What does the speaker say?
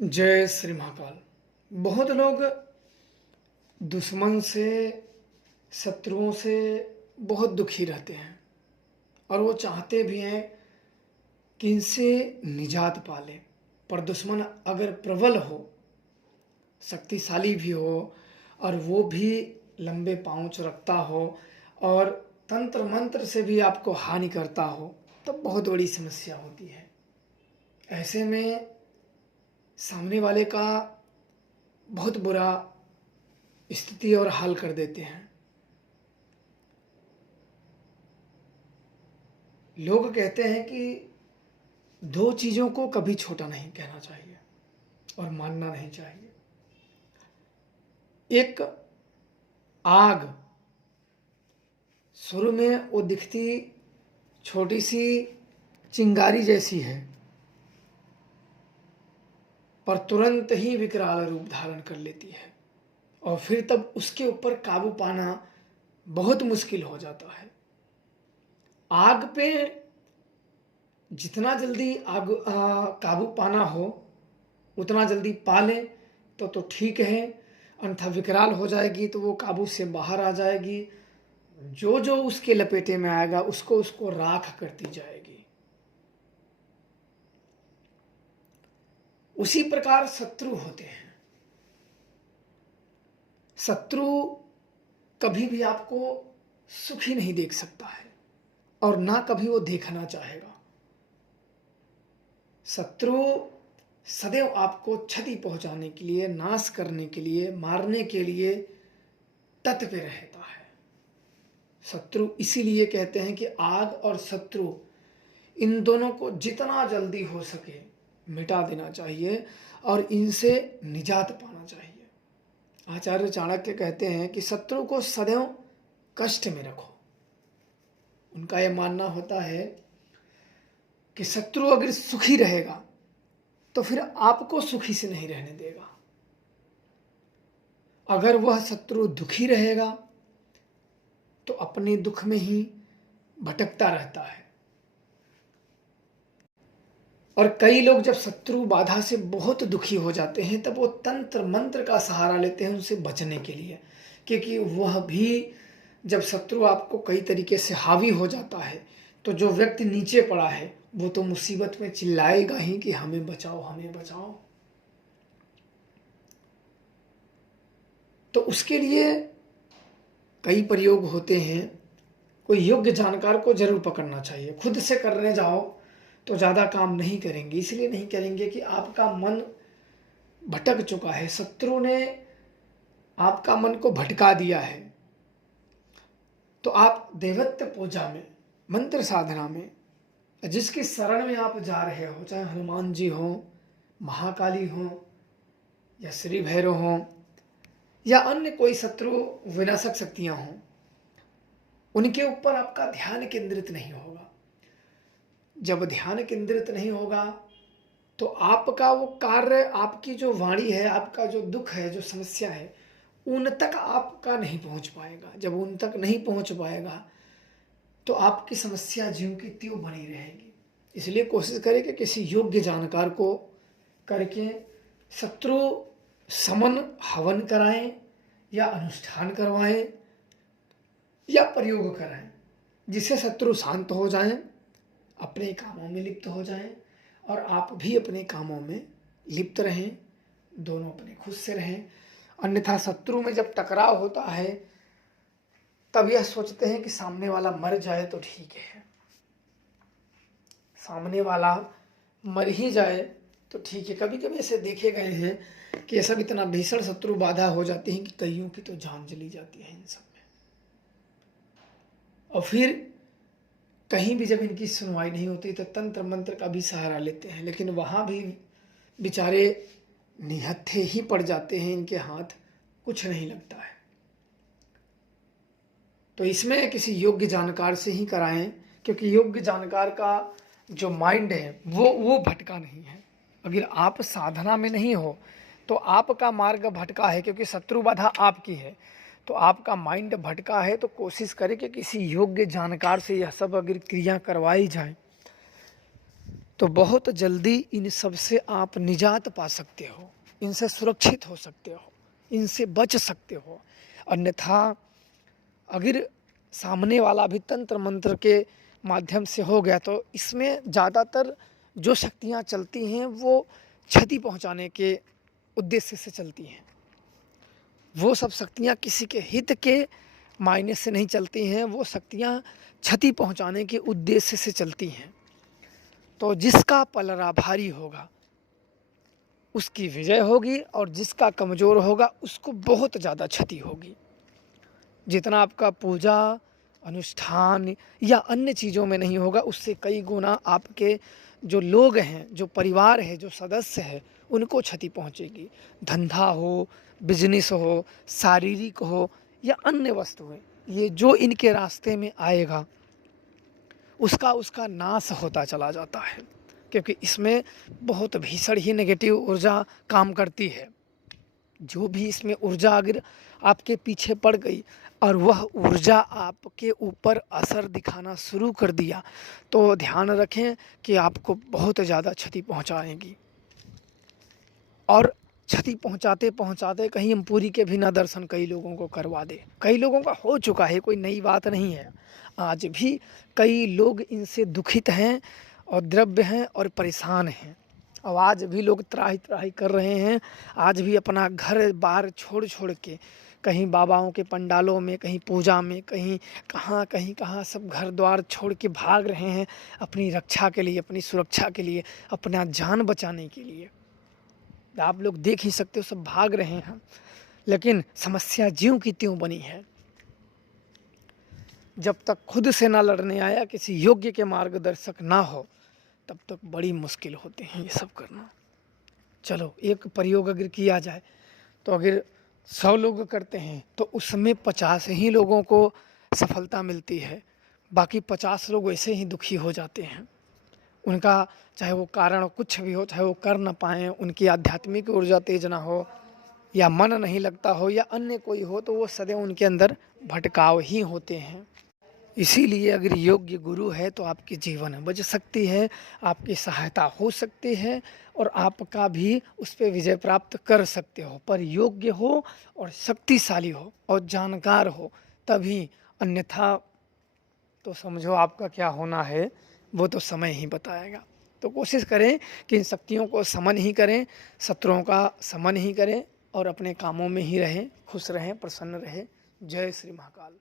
जय श्री महाकाल। बहुत लोग दुश्मन से, शत्रुओं से बहुत दुखी रहते हैं और वो चाहते भी हैं कि इनसे निजात पा लें। पर दुश्मन अगर प्रबल हो, शक्तिशाली भी हो और वो भी लंबे पांच रखता हो और तंत्र मंत्र से भी आपको हानि करता हो, तो बहुत बड़ी समस्या होती है। ऐसे में सामने वाले का बहुत बुरा स्थिति और हाल कर देते हैं। लोग कहते हैं कि दो चीज़ों को कभी छोटा नहीं कहना चाहिए और मानना नहीं चाहिए। एक आग, शुरू में वो दिखती छोटी सी चिंगारी जैसी है, पर तुरंत ही विकराल रूप धारण कर लेती है और फिर तब उसके ऊपर काबू पाना बहुत मुश्किल हो जाता है। आग पे जितना जल्दी काबू पाना हो उतना जल्दी पा लें तो ठीक है, अन्यथा विकराल हो जाएगी तो वो काबू से बाहर आ जाएगी। जो जो उसके लपेटे में आएगा उसको राख करती जाएगी। उसी प्रकार शत्रु होते हैं। शत्रु कभी भी आपको सुखी नहीं देख सकता है और ना कभी वो देखना चाहेगा। शत्रु सदैव आपको क्षति पहुंचाने के लिए, नाश करने के लिए, मारने के लिए तत्पर रहता है। शत्रु इसीलिए कहते हैं कि आग और शत्रु, इन दोनों को जितना जल्दी हो सके मिटा देना चाहिए और इनसे निजात पाना चाहिए। आचार्य चाणक्य कहते हैं कि शत्रु को सदैव कष्ट में रखो। उनका यह मानना होता है कि शत्रु अगर सुखी रहेगा तो फिर आपको सुखी से नहीं रहने देगा। अगर वह शत्रु दुखी रहेगा तो अपने दुख में ही भटकता रहता है। और कई लोग जब शत्रु बाधा से बहुत दुखी हो जाते हैं तब वो तंत्र मंत्र का सहारा लेते हैं उनसे बचने के लिए, क्योंकि वह भी जब शत्रु आपको कई तरीके से हावी हो जाता है तो जो व्यक्ति नीचे पड़ा है वो तो मुसीबत में चिल्लाएगा ही कि हमें बचाओ, हमें बचाओ। तो उसके लिए कई प्रयोग होते हैं। कोई योग्य जानकार को जरूर पकड़ना चाहिए। खुद से करने जाओ तो ज़्यादा काम नहीं करेंगे। इसलिए नहीं करेंगे कि आपका मन भटक चुका है, शत्रु ने आपका मन को भटका दिया है। तो आप देवत्व पूजा में, मंत्र साधना में, जिसकी शरण में आप जा रहे हो, चाहे हनुमान जी हो, महाकाली हो या श्री भैरव हो या अन्य कोई शत्रु विनाशक शक्तियां हों, उनके ऊपर आपका ध्यान केंद्रित नहीं होगा। जब ध्यान केंद्रित नहीं होगा तो आपका वो कार्य, आपकी जो वाणी है, आपका जो दुख है, जो समस्या है, उन तक आपका नहीं पहुंच पाएगा। जब उन तक नहीं पहुंच पाएगा तो आपकी समस्या ज्यों की त्यों बनी रहेगी। इसलिए कोशिश करें कि किसी योग्य जानकार को करके शत्रु समन हवन कराएं या अनुष्ठान करवाएं या प्रयोग कराएं, जिससे शत्रु शांत हो जाएं, अपने कामों में लिप्त हो जाएं और आप भी अपने कामों में लिप्त रहें, दोनों अपने खुद से रहें। अन्यथा शत्रु में जब टकराव होता है तब यह सोचते हैं कि सामने वाला मर जाए तो ठीक है, सामने वाला मर ही जाए तो ठीक है। कभी कभी ऐसे देखे गए हैं कि ये सब इतना भीषण शत्रु बाधा हो जाती है कि कईयों की तो जान चली जाती है इन सब में। और फिर कहीं भी जब इनकी सुनवाई नहीं होती तो तंत्र मंत्र का भी सहारा लेते हैं, लेकिन वहाँ भी बेचारे निहत्थे ही पड़ जाते हैं, इनके हाथ कुछ नहीं लगता है। तो इसमें किसी योग्य जानकार से ही कराएं, क्योंकि योग्य जानकार का जो माइंड है वो भटका नहीं है। अगर आप साधना में नहीं हो तो आपका मार्ग भटका है, क्योंकि शत्रु बाधा आपकी है, तो आपका माइंड भटका है। तो कोशिश करें कि किसी योग्य जानकार से यह सब अगर क्रिया करवाई जाए तो बहुत जल्दी इन सब से आप निजात पा सकते हो, इनसे सुरक्षित हो सकते हो, इनसे बच सकते हो। अन्यथा अगर सामने वाला भी तंत्र मंत्र के माध्यम से हो गया तो इसमें ज़्यादातर जो शक्तियाँ चलती हैं वो क्षति पहुँचाने के उद्देश्य से चलती हैं। वो सब शक्तियाँ किसी के हित के मायने से नहीं चलती हैं, वो शक्तियाँ क्षति पहुँचाने के उद्देश्य से चलती हैं। तो जिसका पलड़ा भारी होगा उसकी विजय होगी और जिसका कमज़ोर होगा उसको बहुत ज़्यादा क्षति होगी। जितना आपका पूजा अनुष्ठान या अन्य चीज़ों में नहीं होगा उससे कई गुना आपके जो लोग हैं, जो परिवार है, जो सदस्य है, उनको क्षति पहुंचेगी। धंधा हो, बिजनेस हो, शारीरिक हो या अन्य वस्तुएं, ये जो इनके रास्ते में आएगा उसका नाश होता चला जाता है, क्योंकि इसमें बहुत भीषण ही नेगेटिव ऊर्जा काम करती है। जो भी इसमें ऊर्जा अगर आपके पीछे पड़ गई और वह ऊर्जा आपके ऊपर असर दिखाना शुरू कर दिया तो ध्यान रखें कि आपको बहुत ज़्यादा क्षति पहुंचाएगी। और क्षति पहुंचाते पहुंचाते कहीं हम पूरी के भी ना दर्शन कई लोगों को करवा दे। कई लोगों का हो चुका है, कोई नई बात नहीं है। आज भी कई लोग इनसे दुखित हैं और द्रव्य हैं और परेशान हैं। और आज भी लोग त्राही त्राही कर रहे हैं। आज भी अपना घर बार छोड़ छोड़ के कहीं बाबाओं के पंडालों में, कहीं पूजा में, कहीं कहाँ सब घर द्वार छोड़ के भाग रहे हैं अपनी रक्षा के लिए, अपनी सुरक्षा के लिए, अपना जान बचाने के लिए। आप लोग देख ही सकते हो, सब भाग रहे हैं। लेकिन समस्या ज्यों की त्यों बनी है। जब तक खुद से ना लड़ने आया, किसी योग्य के मार्गदर्शक ना हो, तब तक बड़ी मुश्किल होते हैं ये सब करना। चलो एक प्रयोग अगर किया जाए तो अगर 100 लोग करते हैं तो उसमें 50 ही लोगों को सफलता मिलती है, बाकी 50 लोग वैसे ही दुखी हो जाते हैं। उनका चाहे वो कारण कुछ भी हो, चाहे वो कर ना पाएँ, उनकी आध्यात्मिक ऊर्जा तेज ना हो या मन नहीं लगता हो या अन्य कोई हो, तो वो सदैव उनके अंदर भटकाव ही होते हैं। इसीलिए अगर योग्य गुरु है तो आपकी जीवन बच सकती है, आपकी सहायता हो सकती है और आपका भी उस पर विजय प्राप्त कर सकते हो। पर योग्य हो और शक्तिशाली हो और जानकार हो तभी, अन्यथा तो समझो आपका क्या होना है वो तो समय ही बताएगा। तो कोशिश करें कि इन शक्तियों को समन ही करें, शत्रुओं का समन ही करें और अपने कामों में ही रहें, खुश रहें, प्रसन्न रहें। जय श्री महाकाल।